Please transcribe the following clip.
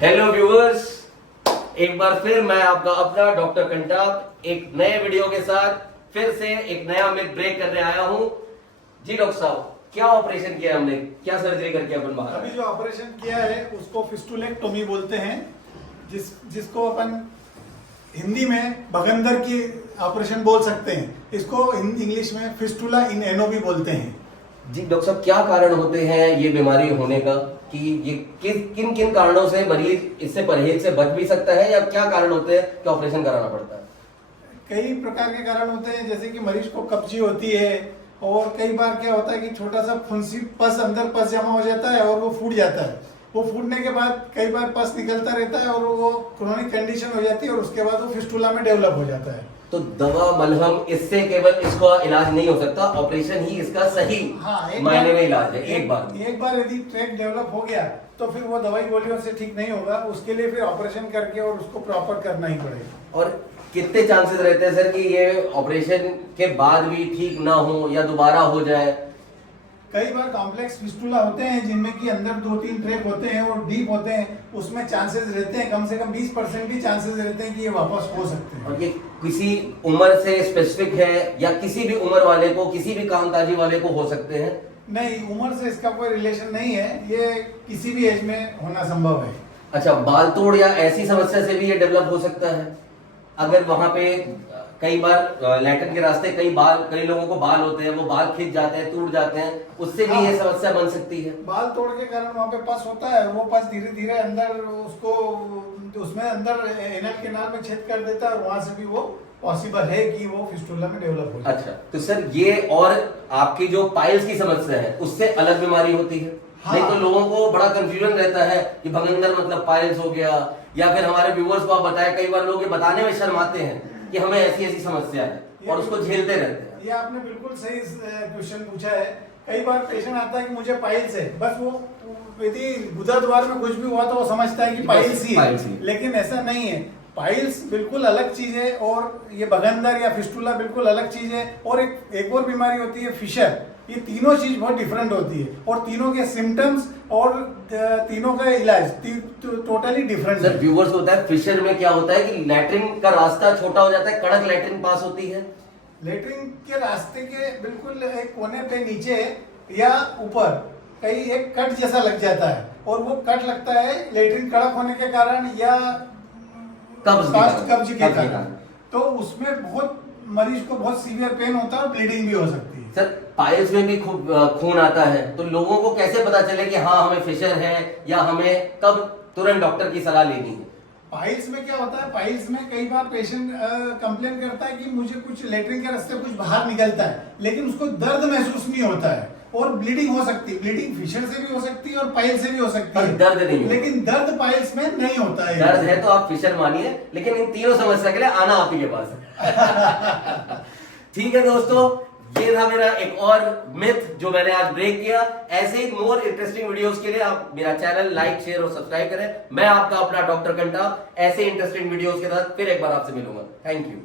Hello viewers, एक बार फिर मैं आपका अपना डॉक्टर कंटाप एक नए वीडियो के साथ फिर से एक नया मिथ ब्रेक करने आया हूं। जी डॉक्टर साहब, क्या ऑपरेशन किया हमने, क्या सर्जरी करके अपन बाहर? अभी जो ऑपरेशन किया है उसको फिस्टुलेक्टोमी बोलते हैं, जिसको अपन हिंदी में बगंदर की ऑपरेशन बोल सकते हैं। इसको इंग्लिश में फिस्टुला इन एनो भी बोलते हैं। जी डॉक्टर साहब, क्या कारण होते हैं ये बीमारी होने का, कि ये किन किन कारणों से मरीज इससे परहेज से बच भी सकता है, या क्या कारण होते हैं कि ऑपरेशन कराना पड़ता है? कई प्रकार के कारण होते हैं, जैसे कि मरीज को कब्जी होती है, और कई बार क्या होता है कि छोटा सा फुंसी पस अंदर पस जमा हो जाता है और वो फूट जाता है। वो फूटने के बाद कई बार पस निकलता रहता है और वो क्रोनिक कंडीशन हो जाती है, और उसके बाद वो फिस्टुला में डेवलप हो जाता है। तो दवा मलहम इससे केवल इसका इलाज नहीं हो सकता, ऑपरेशन ही इसका सही मायने में इलाज है। एक बार यदि ट्रैक डेवलप हो गया तो फिर वो दवाई गोलियों से ठीक नहीं होगा, उसके लिए फिर ऑपरेशन करके और उसको प्रॉपर करना ही पड़ेगा। और कितने चांसेस रहते हैं सर कि ये ऑपरेशन के बाद भी ठीक ना हो या दोबारा हो जाए? कई बार कॉम्प्लेक्स फिस्टुला होते हैं जिनमें कि अंदर 2-3 ट्रैक होते हैं और डीप होते हैं, उसमें चांसेस रहते हैं, कम से कम 20% भी चांसेस रहते हैं कि ये वापस हो सकते हैं। और ये किसी उम्र से स्पेसिफिक है या किसी भी उम्र वाले को, किसी भी कामकाजी वाले को हो सकते हैं? नहीं, उम्र से इसका कोई रिलेशन नहीं है, ये किसी भी एज में होना संभव है। अच्छा, बाल तोड़ या ऐसी समस्या से भी ये डेवलप हो सकता है? अगर वहां पे कई बार लैट्रिन के रास्ते कई लोगों को बाल होते हैं, वो बाल खिंच जाते हैं, टूट जाते हैं, उससे भी ये समस्या बन सकती है। बाल तोड़ के कारण वहाँ पे पस होता है, वो पस धीरे धीरे अंदर उसमें अंदर एनल केनाल में छेद कर देता है, और वहां से भी वो पॉसिबल है कि वो फिस्टुला में डेवलप हो जाए। अच्छा, तो सर ये और आपकी जो पाइल्स की समस्या है उससे अलग बीमारी होती है? नहीं तो लोगों को बड़ा कंफ्यूजन रहता है कि भगंदर मतलब पाइल्स हो गया, या फिर हमारे व्यूअर्स को आप बताएं, कई बार लोग ये बताने में शर्माते हैं कि हमें ऐसी ऐसी समस्या है और उसको झेलते रहते हैं। ये आपने बिल्कुल सही क्वेश्चन पूछा है। कई बार पेशेंट आता है कि मुझे पाइल्स है, बस वो यदि गुदा द्वार में कुछ भी हुआ तो वो समझता है कि पाइल्स ही है, लेकिन ऐसा नहीं है। पाइल्स बिल्कुल अलग चीज है, और ये बगंदर या फिस्टुला बिल्कुल अलग चीज है। और एक और बीमारी होती है फिशर। ये तीनों चीज बहुत डिफरेंट होती है, और तीनों के सिम्टम्स और तीनों का इलाज टोटली डिफरेंट है। सर व्यूअर्स को होता है, फिशर में क्या होता है कि लैट्रिन का रास्ता छोटा हो जाता है, कड़क लैट्रिन पास होती है। लेटरिन के रास्ते के बिल्कुल एक कोने पे नीचे या ऊपर कहीं एक कट जैसा लग जाता है, और वो कट लगता है लेटरिन कड़क होने के कारण या कब्ज के कारण। तो उसमें बहुत मरीज को बहुत सीवियर पेन होता है और ब्लीडिंग भी हो सकती है। सर पाइल्स में भी खून आता है, तो लोगों को कैसे पता चले कि हाँ हमें फिशर है, या हमें कब तुरंत डॉक्टर की सलाह लेनी है? पाइल्स में क्या होता है, पाइल्स में कई बार पेशेंट कंप्लेन करता है कि मुझे कुछ लेटरिन के रास्ते कुछ बाहर निकलता है, लेकिन उसको दर्द महसूस नहीं होता है, और ब्लीडिंग हो सकती है। ब्लीडिंग फिशर से भी हो सकती है और पाइल्स से भी हो सकती है, दर्द नहीं होता। लेकिन दर्द पाइल्स में नहीं होता है। दर्द है तो आप फिशर मानिए, लेकिन इन तीनों समस्या के लिए आना आप ही के पास है। ठीक है दोस्तों, ये था मेरा एक और मिथ जो मैंने आज ब्रेक किया। ऐसे ही मोर इंटरेस्टिंग वीडियोस के लिए आप मेरा चैनल लाइक, शेयर और सब्सक्राइब करें। मैं आपका अपना डॉक्टर कंटाप ऐसे इंटरेस्टिंग वीडियोस के साथ फिर एक बार आपसे मिलूंगा। Thank you.